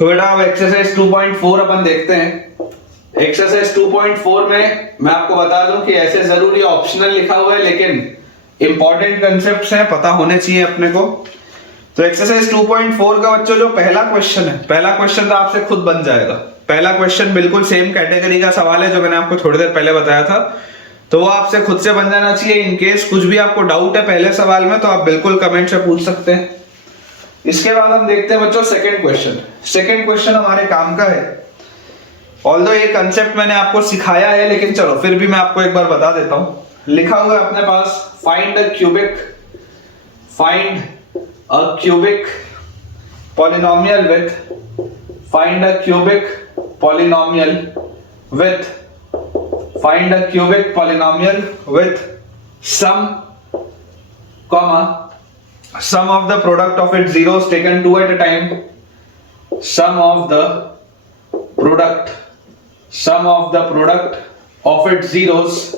तो बेटा अब एक्सरसाइज 2.4 अपन देखते हैं। एक्सरसाइज 2.4 में मैं आपको बता दूं कि ऐसे जरूरी ऑप्शनल लिखा हुआ है, लेकिन इंपॉर्टेंट कंसेप्ट्स हैं, पता होने चाहिए अपने को। तो एक्सरसाइज 2.4 का बच्चों जो पहला क्वेश्चन है, पहला क्वेश्चन तो आपसे खुद बन जाएगा। पहला क्वेश्चन बिल्कुल सेम कैटेगरी का सवाल है जो मैंने आपको थोड़ी देर पहले बताया था, तो वो आपसे खुद से बन जाना चाहिए। इनकेस कुछ भी आपको डाउट है पहले सवाल में तो आप बिल्कुल कमेंट से पूछ सकते हैं। इसके बाद हम देखते हैं बच्चों सेकंड क्वेश्चन। सेकंड क्वेश्चन हमारे काम का है, ऑल्दो ये कंसेप्ट मैंने आपको सिखाया है, लेकिन चलो फिर भी मैं आपको एक बार बता देता हूं। लिखा हुआ है अपने पास find a cubic polynomial with sum sum of the product of its zeros taken two at a time, sum of the product of its zeros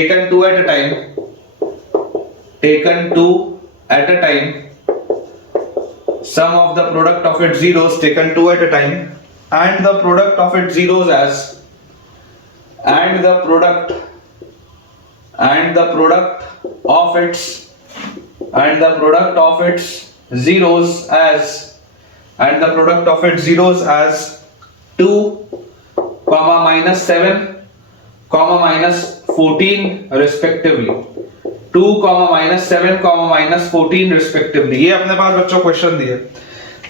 taken two at a time, sum of the product of its zeros taken two at a time, and the product of its zeros as two, minus 7, minus 14 respectively. 2, minus 7, minus 14 respectively. ये अपने पास बच्चों question दिए।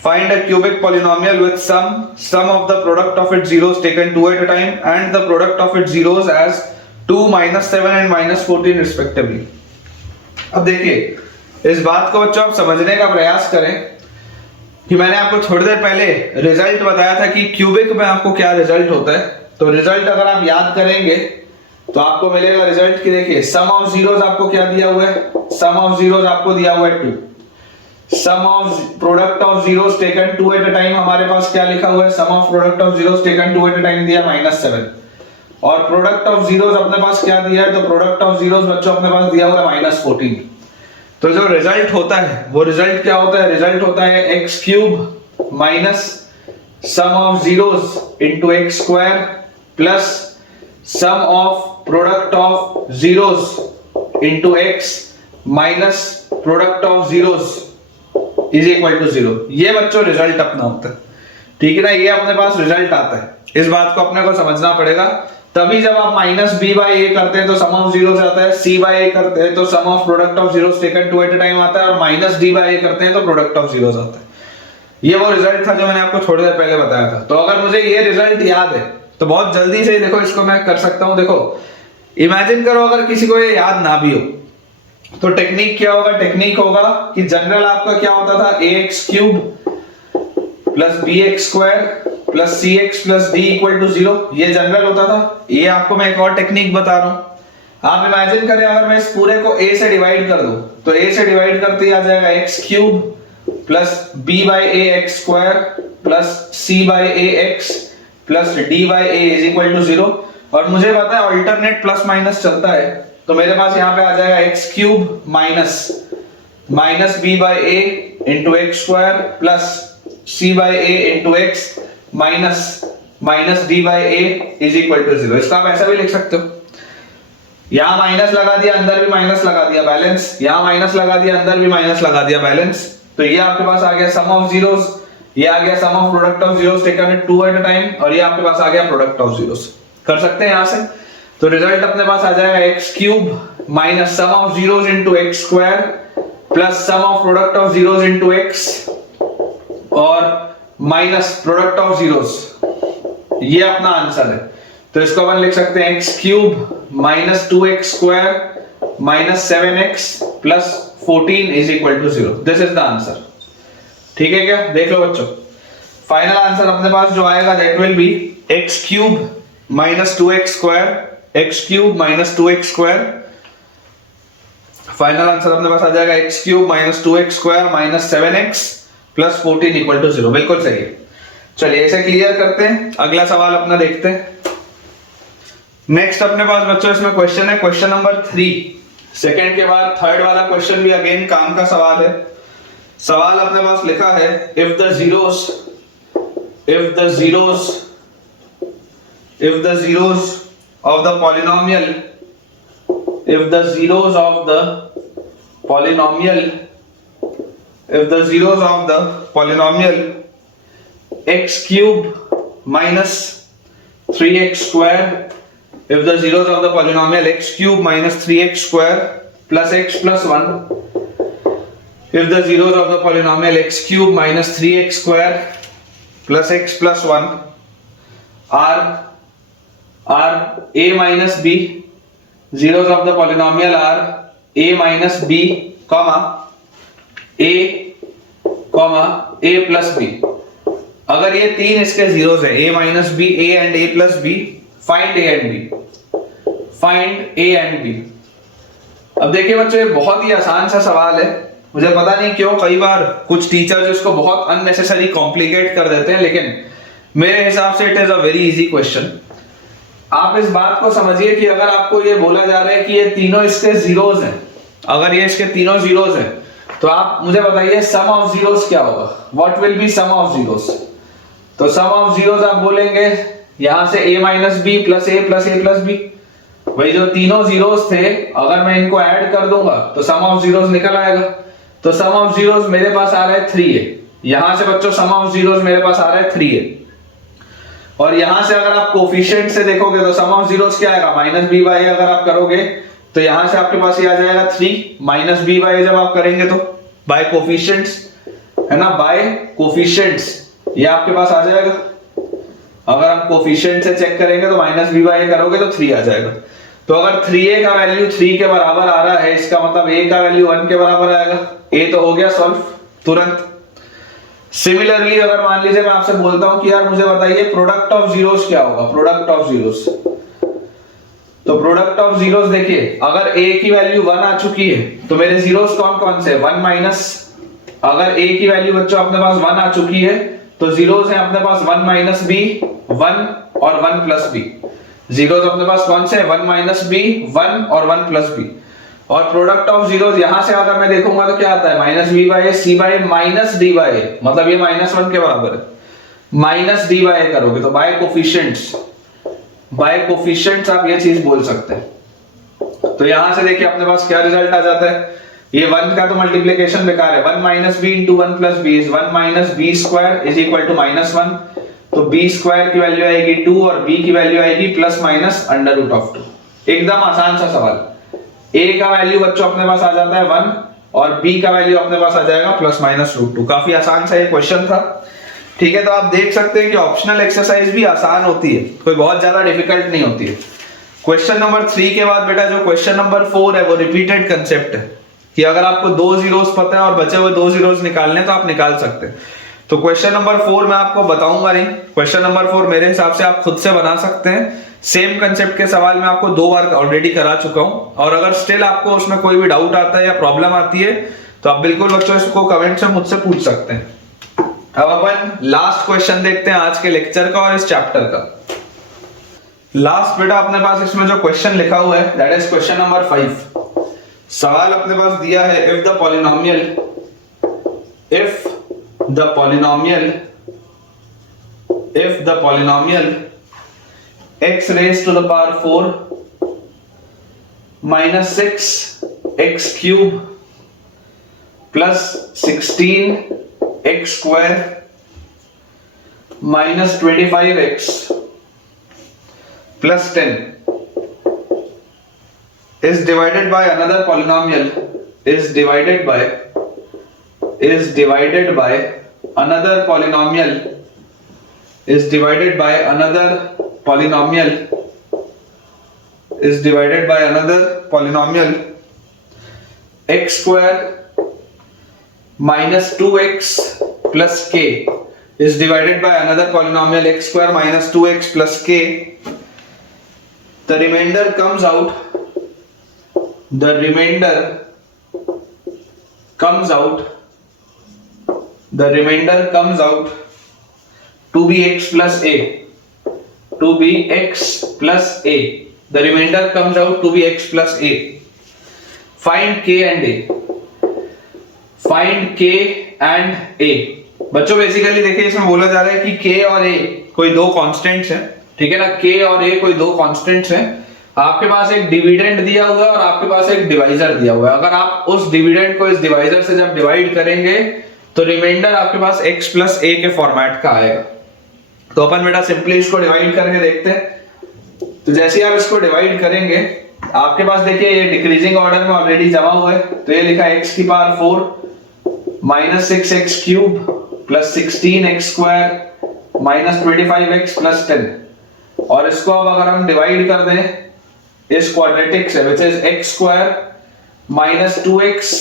Find a cubic polynomial with sum of the product of its zeros taken two at a time and the product of its zeros as 2, minus 7 and minus 14 respectively. अब देखिए इस बात को बच्चों आप समझने का प्रयास करें कि मैंने आपको थोड़ी देर पहले रिजल्ट बताया था कि क्यूबिक में आपको क्या रिजल्ट होता है। तो रिजल्ट अगर आप याद करेंगे तो आपको मिलेगा रिजल्ट की, देखिए सम ऑफ जीरोस आपको क्या दिया हुआ है, सम ऑफ जीरोस आपको दिया हुआ है 2, sum of product of zeros taken two at a time हमारे पास क्या लिखा हुआ है, sum of product of zeros taken two at a time दिया -7, और प्रोडक्ट ऑफ जीरोस अपने पास क्या दिया है, तो प्रोडक्ट ऑफ जीरोस बच्चों अपने पास दिया हुआ है -14। तो जो रिजल्ट होता है वो रिजल्ट क्या होता है, रिजल्ट होता है x cube minus sum of zeros into x square plus sum of product of zeros into x minus product of zeros is equal to 0। ये बच्चों रिजल्ट अपना होता है, ठीक है ना। ये अपने पास रिजल्ट आता है, इस बात को अपने को समझना पड़ेगा। तभी जब आप माइनस बी बाई ए करते हैं तो सम ऑफ जीरोस आता है, सी बाई ए करते हैं तो sum of product of zeros taken two at a time आता है, और माइनस डी बाई ए करते हैं तो प्रोडक्ट ऑफ जीरोस आता है। ये वो रिजल्ट था जो मैंने आपको थोड़ी देर पहले बताया था। तो अगर मुझे ये रिजल्ट याद है तो बहुत जल्दी से देखो इसको मैं कर सकता हूं। देखो इमेजिन करो अगर किसी को ये याद ना भी हो तो टेक्निक क्या होगा, टेक्निक होगा कि जनरल आपका क्या होता था, ax cube plus bx square plus cx plus d equal to 0, ये जनरल होता था। ये आपको मैं एक और टेक्निक बता रहा हूं। आप इमेजिन करें अगर मैं इस पूरे को a से डिवाइड कर दूं तो a से डिवाइड करते ही आ जाएगा x cube plus b by a x square plus c by a x plus d by a is equal to 0, और मुझे पता है अल्टरनेट प्लस माइनस चलता है, तो मेरे पास यहाँ पे आ जाएगा x cube minus b by a into x square plus c by a into x minus d by a is equal to 0। इसको आप ऐसा भी लिख सकते हो, यहां माइनस लगा दिया अंदर भी माइनस लगा दिया बैलेंस, यहां माइनस लगा दिया अंदर भी माइनस लगा दिया बैलेंस। तो ये आपके पास आ गया सम ऑफ जीरोस, ये आ गया sum of product of zeros taken at two at a time, और ये आपके पास आ गया प्रोडक्ट ऑफ जीरोस। कर सकते हैं यहां से। तो रिजल्ट अपने पास आ जाएगा x cube minus sum of zeros into x square plus sum of product of zeros into x और माइनस प्रोडक्ट ऑफ जीरोस, ये अपना आंसर है। तो इसको अपन लिख सकते हैं x cube minus 2x square minus 7x plus 14 is equal to 0। This is the answer, ठीक है क्या। देख लो बच्चों, फाइनल आंसर अपने पास जो आएगा that will be x cube minus 2x square, x cube minus 2x square. Final answer अपने पास आ जाएगा x cube minus 2x square minus 7x plus 14 equal to 0। बिल्कुल सही है। चलिए इसे क्लियर करते हैं, अगला सवाल अपना देखते हैं। नेक्स्ट अपने पास बच्चों इसमें क्वेश्चन है, क्वेश्चन नंबर 3। सेकंड के बाद थर्ड वाला क्वेश्चन भी अगेन काम का सवाल है। सवाल अपने पास लिखा है if the zeros of the polynomial x cube minus 3x square, if the zeros of the polynomial x cube minus 3x square plus x plus 1, if the zeros of the polynomial x cube minus 3x square plus x plus 1 are a minus b, zeros of the polynomial are a minus b comma a plus b. अगर ये तीन इसके zeros है a minus b, a and a plus b, find a and b. अब देखिए बच्चों, ये बहुत ही आसान सा सवाल है. मुझे पता नहीं क्यों कई बार कुछ टीचर्स इसको बहुत अननेसेसरी कॉम्प्लिकेट कर देते हैं, लेकिन मेरे हिसाब से it is a very easy question. आप इस बात को समझिए कि अगर आपको ये बोला जा रहा है कि ये तीनों इसके जीरोस हैं, अगर ये इसके तीनों जीरोस हैं, तो आप मुझे बताइए सम ऑफ जीरोस क्या होगा. What will be sum of zeros? तो सम ऑफ जीरोस आप बोलेंगे यहां से a minus b plus a plus b. वही जो तीनों जीरोस थे, अगर मैं इनको ऐड कर दूंगा तो सम ऑफ जीरोस निकल आएगा. तो सम ऑफ जीरोस मेरे पास आ रहा है 3a. यहां से बच्चों सम ऑफ जीरोस मेरे पास आ रहा है 3a. और यहां से अगर आप कोफिशिएंट से देखोगे तो सम ऑफ जीरोस क्या आएगा, माइनस बी बाई. अगर आप करोगे तो यहां से आपके पास ये आ जाएगा 3 माइनस बी बाई. जब आप करेंगे तो बाय कोफिशिएंट्स है ना, बाय कोफिशिएंट्स ये आपके पास आ जाएगा. अगर हम कोफिशिएंट से चेक करेंगे तो माइनस बी बाई करोगे तो 3 आ जाएगा. तो अगर 3a का वैल्यू 3 के बराबर आ रहा है, इसका मतलब a का वैल्यू 1 के बराबर आएगा. a तो हो गया सॉल्व तुरंत. सिमिलरली अगर मान लीजिए मैं आपसे बोलता हूं कि यार मुझे बताइए प्रोडक्ट ऑफ जीरोस क्या होगा, प्रोडक्ट ऑफ जीरोस. तो प्रोडक्ट ऑफ जीरोस देखिए, अगर a की वैल्यू 1 आ चुकी है तो मेरे जीरोस कौन कौन से, 1 माइनस. अगर a की वैल्यू बच्चों अपने पास 1 आ चुकी है तो जीरोस हैं अपने पास 1 माइनस बी, 1 और 1 प्लस बी. जीरोस अपने पास कौन से, 1 माइनस बी, 1 और 1 प्लस बी. और प्रोडक्ट ऑफ जीरोस यहां से अगर मैं देखूंगा तो क्या आता है, minus b by c by minus d by, मतलब ये माइनस 1 के बराबर है. माइनस डी बाई करोगे तो बाय कोफिशिएंट्स आप ये चीज बोल सकते हैं. तो यहां से देखिए अपने पास क्या रिजल्ट आ जाता है. ये 1 का तो मल्टीप्लिकेशन बेकार है. 1 minus b into 1 plus b is 1 minus b square is equal to minus 1. तो b स्क्वायर की वैल्यू आएगी 2 और b की वैल्यू आएगी plus minus under root of 2. एकदम आसान सा सवाल. a का वैल्यू बच्चों अपने पास आ जाता है 1 और b का वैल्यू अपने पास आ जाएगा प्लस माइनस रूट 2. काफी आसान सा ये क्वेश्चन था. ठीक है, तो आप देख सकते हैं कि ऑप्शनल एक्सरसाइज भी आसान होती है, कोई बहुत ज्यादा डिफिकल्ट नहीं होती है. क्वेश्चन नंबर 3 के बाद बेटा जो क्वेश्चन नंबर 4 है वो रिपीटेड कंसेप्ट है कि अगर आपको दो जीरोस पता है और बचे हुए दो जीरोस निकालने तो आप निकाल सकते हैं. तो क्वेश्चन नंबर 4 मैं आपको बताऊंगा नहीं. क्वेश्चन नंबर 4 मेरे हिसाब से आप खुद से बना सकते हैं. सेम कंसेप्ट के सवाल मैं आपको 2 बार ऑलरेडी करा चुका हूं, और अगर स्टिल आपको उसमें कोई भी डाउट आता है या प्रॉब्लम आती है तो आप बिल्कुल बच्चों इसको कमेंट से मुझसे पूछ सकते हैं. अब अपन लास्ट क्वेश्चन देखते हैं आज के लेक्चर का और इस चैप्टर का. लास्ट बेटा अपने पास इसमें जो क्वेश्चन लिखा हुआ है दैट इज क्वेश्चन नंबर 5. सवाल अपने पास दिया है if the polynomial x raised to the power 4 minus 6 x cube plus 16 x square minus 25x plus 10 is divided by another polynomial is divided by another polynomial is divided by another polynomial x square minus 2x plus k is divided by another polynomial x square minus 2x plus k. The remainder comes out to be x plus a. The remainder comes out to be x plus a. Find k and a. Find के and ए। बच्चों basically देखिए इसमें बोला जा रहा है कि के और ए कोई दो कांस्टेंट्स हैं, ठीक है ना, के और ए कोई दो कांस्टेंट्स हैं। आपके पास एक डिविडेंड दिया हुआ है और आपके पास एक डिवाइजर दिया हुआ है। अगर आप उस डिविडेंड को इस डिवाइजर से जब डिवाइड करेंगे तो रिमाइंडर आपके पास x प्लस ए के फॉर्मेट का आएगा। तो अपन बेटा सिंपली इसको डिवाइड करके देखते हैं। तो जैसे आप इसको डिवाइड करेंगे आपके पास देखिए ये डिक्रीजिंग ऑर्डर में ऑलरेडी जमा हुआ है। तो ये लिखा है x की power 4 minus 6x cube plus 16x square minus 25x plus 10। और इसको अब अगर हम डिवाइड कर दें इस क्वाड्रेटिक से which is x square minus 2x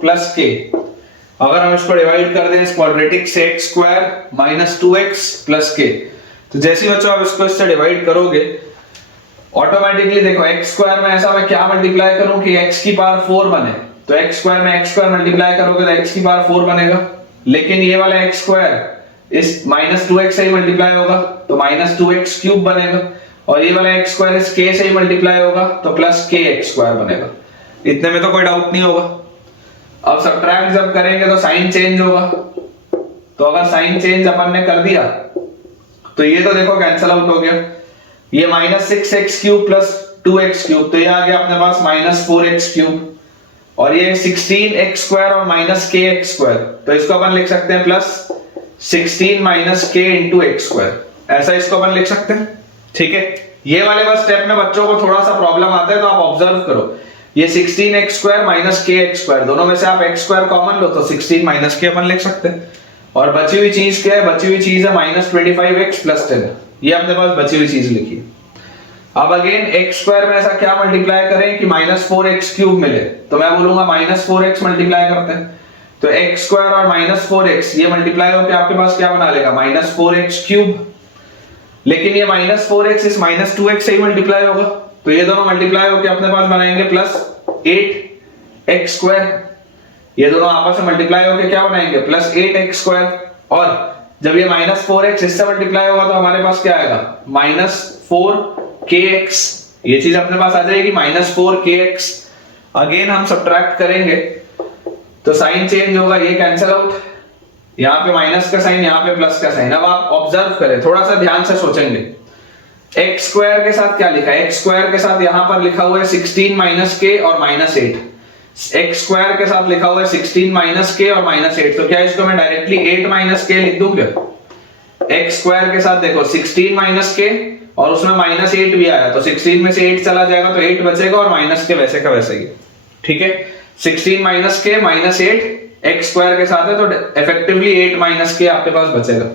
plus k। अगर हम इसको डिवाइड कर दें इस क्वाड्रेटिक से x square minus 2x plus k, तो जैसे बच्चों आप इसको इससे डिवाइड करोगे ऑटोमेटिकली देखो x स्क्वायर में ऐसा मैं क्या मल्टीप्लाई करूं कि x की पावर 4 बने। तो x स्क्वायर में x स्क्वायर मल्टीप्लाई करोगे तो x की पावर 4 बनेगा, लेकिन ये वाला x स्क्वायर इस माइनस 2x से ही मल्टीप्लाई होगा तो माइनस 2x क्यूब बनेगा, और ये वाला x स्क्वायर इस k से ही मल्टीप्लाई होगा तो प्लस kx स्क्वायर बनेगा। इतने में तो कोई डाउट नहीं होगा। अब सब्ट्रैक्ट जब करेंगे तो साइन चेंज होगा। तो अगर साइन चेंज अपन ने कर दिया तो ये तो देखो कैंसिल आउट हो गया। ये minus 6x cube plus 2x cube, तो ये आ गया अपने पास माइनस 4x क्यूब, और ये 16x स्क्वायर और माइनस kx स्क्वायर, तो इसको अपन लिख सकते हैं plus 16 minus k into x square, ऐसा इसको अपन लिख सकते हैं। ठीक है, ये वाले बस स्टेप में बच्चों को थोड़ा सा प्रॉब्लम आता है तो आप ऑब्जर्व करो। ये 16x square minus kx square, दोनों में से आप x स्क्वायर कॉमन लो तो 16 माइनस k अपन लिख सकते हैं, और बची हुई चीज क्या है? बची हुई चीज है माइनस 25x प्लस 10। ये अपने पास बची हुई चीज लिखी। अब अगेन x स्क्वायर में ऐसा क्या मल्टीप्लाई करें कि माइनस 4x क्यूब मिले, तो मैं बोलूंगा माइनस 4x मल्टीप्लाई करते हैं। तो x स्क्वायर और माइनस 4x ये मल्टीप्लाई होकर आपके पास क्या बना लेगा? Minus 4x cube. लेकिन ये माइनस 4x इस माइनस 2x से ही मल्टीप्लाई होगा, तो ये दोनों मल्टीप्लाई होकर अपने पास बनाएंगे प्लस 8x स्क्वायर। ये दोनों आपस में मल्टीप्लाई होकर क्या बनाएंगे? Plus 8x square. और जब ये माइनस 4x इससे मल्टीप्लाई होगा तो हमारे पास क्या आएगा? Minus 4kx। ये चीज अपने पास आ जाएगी माइनस 4kx। अगेन हम सब्ट्रैक्ट करेंगे तो साइन चेंज होगा, ये कैंसिल आउट, यहाँ पे माइनस का साइन, यहाँ पे प्लस का साइन। अब आप ऑब्जर्व करें, थोड़ा सा ध्यान से सोचेंगे। x स्क्वायर के साथ क्या लिखा है? x स्क्वायर के साथ यहाँ पर लिखा हुआ है 16 माइनस k और माइनस 8। x स्क्वायर के साथ लिखा हुआ है 16 माइनस k और माइनस 8, तो क्या इसको मैं डायरेक्टली 8 माइनस k लिख दूं क्या? x स्क्वायर के साथ देखो 16 माइनस k और उसमें माइनस 8 भी आया, तो 16 में से 8 चला जाएगा तो 8 बचेगा, और माइनस के वैसे का वैसे ही। ठीक है, 16 minus k minus 8 x square के साथ है तो इफेक्टिवली 8 माइनस k आपके पास बचेगा।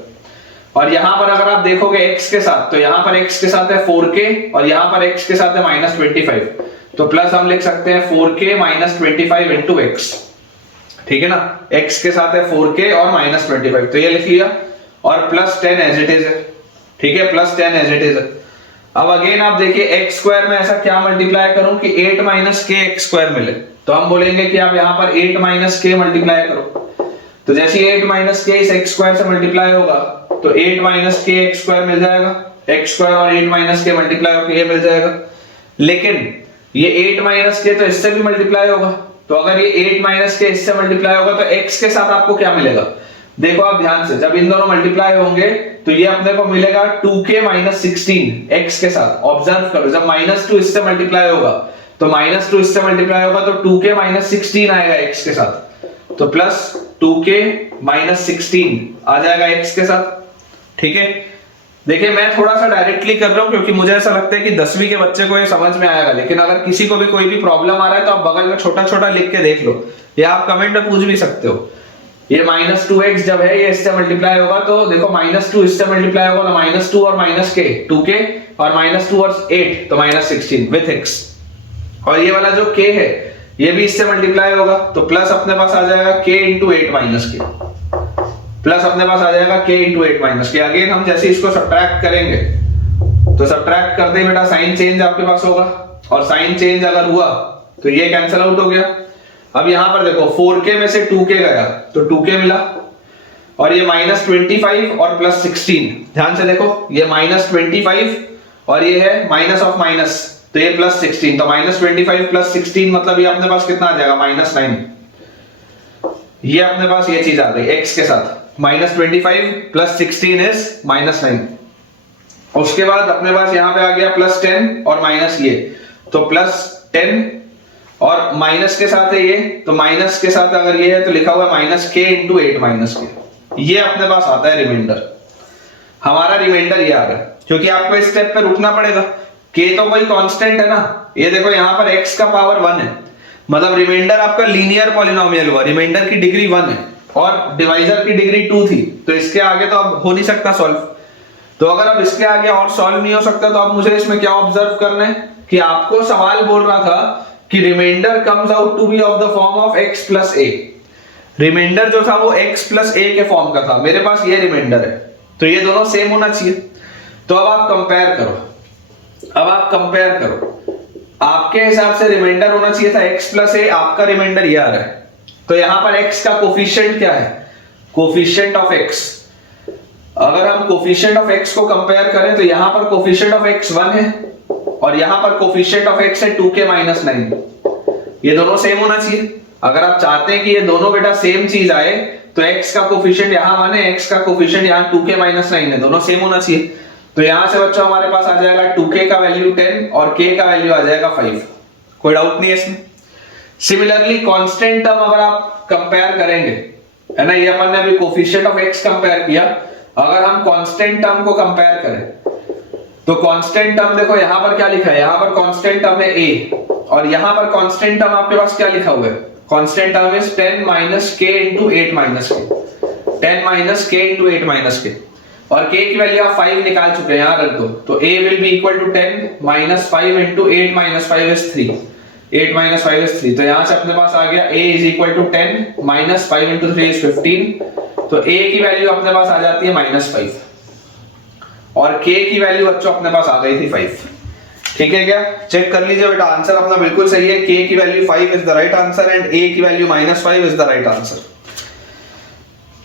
और यहां पर अगर आप देखोगे x के साथ, तो यहां पर x के साथ है 4k और यहां पर x के साथ है माइनस 25, तो प्लस हम लिख सकते हैं 4k माइनस 25 इंटू x। ठीक है ना, x के साथ है 4k और माइनस 25, तो ये लिख लिया, और प्लस 10 एज इट इज है। ठीक है, प्लस 10 एज इट इज है। अब अगेन आप देखिए x स्क्वायर में ऐसा क्या मल्टीप्लाई करूं कि 8 माइनस k x स्क्वायर मिले, तो हम बोलेंगे कि आप यहां पर 8 माइनस k मल्टीप्लाई करो। तो जैसे 8 माइनस k इस x स्क्वायर से मल्टीप्लाई होगा तो 8 माइनस k x स्क्वायर मिल जाएगा, x स्क्वायर और 8 माइनस k मल्टीप्लाई होकर ये मिल जाएगा। लेकिन ये 8 माइनस k तो इससे भी मल्टीप्लाई होगा, तो अगर ये 8 माइनस k इससे मल्टीप्लाई होगा तो x के साथ आपको क्या मिलेगा? देखो आप ध्यान से, जब इन दोनों मल्टीप्लाई होंगे तो ये अपने को मिलेगा 2k माइनस 16 x के साथ। ऑब्जर्व करो, जब माइनस 2 इससे मल्टीप्लाई होगा तो माइनस 2 इससे मल्टीप्लाई होगा तो 2k माइनस 16 आएगा x के साथ, तो प्लस 2k माइनस 16 आ जाएगा x के साथ। ठीक है, देखिए मैं थोड़ा सा डायरेक्टली कर रहा हूं क्योंकि मुझे ऐसा लगता है कि 10वीं के बच्चे को ये समझ में आएगा, लेकिन अगर किसी को भी कोई भी प्रॉब्लम आ रहा है तो आप बगल में छोटा छोटा लिख के देख लो, या आप कमेंट में पूछ भी सकते हो। ये माइनस 2x जब है ये इससे मल्टीप्लाई होगा तो देखो माइनस 2 इससे मल्टीप्लाई होगा तो माइनस 2 और माइनस k 2k, और माइनस 2 और 8 तो माइनस 16 विथ x। और ये वाला जो k है ये भी इससे मल्टीप्लाई होगा तो प्लस अपने पास आ जाएगा k into 8 minus k, plus अपने पास आ जाएगा k into 8 minus k। Again हम जैसे इसको सब्ट्रैक्ट करेंगे तो सब्ट्रैक्ट करते ही बेटा साइन चेंज आपके पास होगा, और साइन चेंज अगर हुआ तो ये कैंसिल आउट हो गया। अब यहां पर देखो 4k में से 2k गया तो 2k मिला, और ये माइनस 25 और प्लस 16, ध्यान से देखो ये माइनस 25 और ये है माइनस ऑफ माइनस तो ये प्लस 16, तो माइनस 25 प्लस 16 मतलब ये अपने पास कितना आ जाएगा? माइनस 9। ये अपने पास ये चीज आ गई x के साथ, -25 प्लस 16 इज -9। उसके बाद अपने पास यहाँ पे आ गया +10 और माइनस ये, तो +10 और माइनस के साथ है ये, तो माइनस के साथ अगर ये है तो लिखा हुआ है -k × 8 -k। ये अपने पास आता है रिमाइंडर। हमारा रिमाइंडर ये आ रहा है, क्योंकि आपको इस स्टेप पे रुकना पड़ेगा। k तो कोई कांस्टेंट है ना, ये देखो यहाँ पर x का पावर 1 है, मतलब रिमाइंडर आपका लीनियर पॉलिनोमियल हुआ, रिमाइंडर की डिग्री 1 है और डिवाइजर की डिग्री 2 थी, तो इसके आगे तो अब हो नहीं सकता सॉल्व। तो अगर अब इसके आगे और सॉल्व नहीं हो सकता, तो अब मुझे इसमें क्या ऑब्जर्व करना है कि आपको सवाल बोल रहा था कि remainder comes out to be of the form of x + a। Remainder जो था वो x + a के फॉर्म का था, मेरे पास ये रिमाइंडर है, तो ये दोनों सेम होना चाहिए। तो अब आप कंपेयर करो, आपके हिसाब से रिमाइंडर होना चाहिए था x + a, आपका रिमाइंडर ये आ रहा है, तो यहां पर x का कोफिशिएंट क्या है, कोफिशिएंट ऑफ x। अगर हम कोफिशिएंट ऑफ x को कंपेयर करें तो यहां पर कोफिशिएंट ऑफ x 1 है और यहां पर कोफिशिएंट ऑफ x है 2k - 9। ये दोनों सेम होना चाहिए। अगर आप चाहते हैं कि ये दोनों बेटा सेम चीज आए तो x का कोफिशिएंट यहां 1 है, x का कोफिशिएंट यहां 2k - 9 है, दोनों सेम होना चाहिए। तो यहां से बच्चों हमारे पास आ जाएगा 2k का वैल्यू 10 और k का वैल्यू आ जाएगा 5। कोई डाउट नहीं है इसमें। सिमिलरली कांस्टेंट टर्म अगर आप कंपेयर करेंगे, है ना, ये अपन ने अभी कोफिशिएंट ऑफ x कंपेयर किया, अगर हम कांस्टेंट टर्म को कंपेयर करें तो कांस्टेंट टर्म देखो यहां पर क्या लिखा है, यहां पर कांस्टेंट टर्म है a और यहां पर कांस्टेंट टर्म आपके पास क्या लिखा हुआ है, constant term is 10 - k × 8 - k, 10 - k × 8 - k, और k की वैल्यू आप 5 निकाल चुके हैं, यहां रख दो, तो a will be equal to 10 - 5 × 8 - 5 इज 3, 8 - 5 is 3। तो यहां से अपने पास आ गया a is equal to 10 - 5 × 3 is 15। तो a की वैल्यू अपने पास आ जाती है -5 और k की वैल्यू बच्चों अपने पास आ गई थी 5। ठीक है क्या, चेक कर लीजिए बेटा, आंसर अपना बिल्कुल सही है। k की value 5 is the right answer and a की value -5 is the right answer.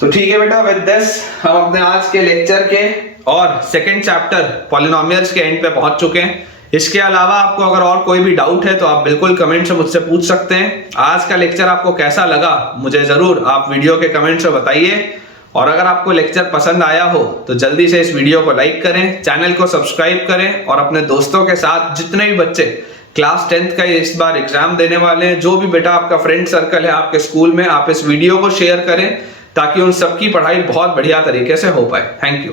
तो ठीक है बेटा, विद दिस हम अपने आज के लेक्चर के और सेकंड चैप्टर पॉलिनोमियल्स के एंड पे पहुंच चुके हैं। इसके अलावा आपको अगर और कोई भी डाउट है तो आप बिल्कुल कमेंट से मुझसे पूछ सकते हैं। आज का लेक्चर आपको कैसा लगा मुझे जरूर आप वीडियो के कमेंट से बताइए, और अगर आपको लेक्चर पसंद आया हो तो जल्दी से इस वीडियो को लाइक करें, चैनल को सब्सक्राइब करें और अपने दोस्तों के साथ जितने भी बच्चे क्लास 10th का इस बार एग्जाम देने वाले हैं, जो भी बेटा आपका फ्रेंड सर्कल है आपके स्कूल में, आप इस वीडियो को शेयर करें ताकि उन सबकी पढ़ाई बहुत बढ़िया तरीके से हो पाए। Thank you.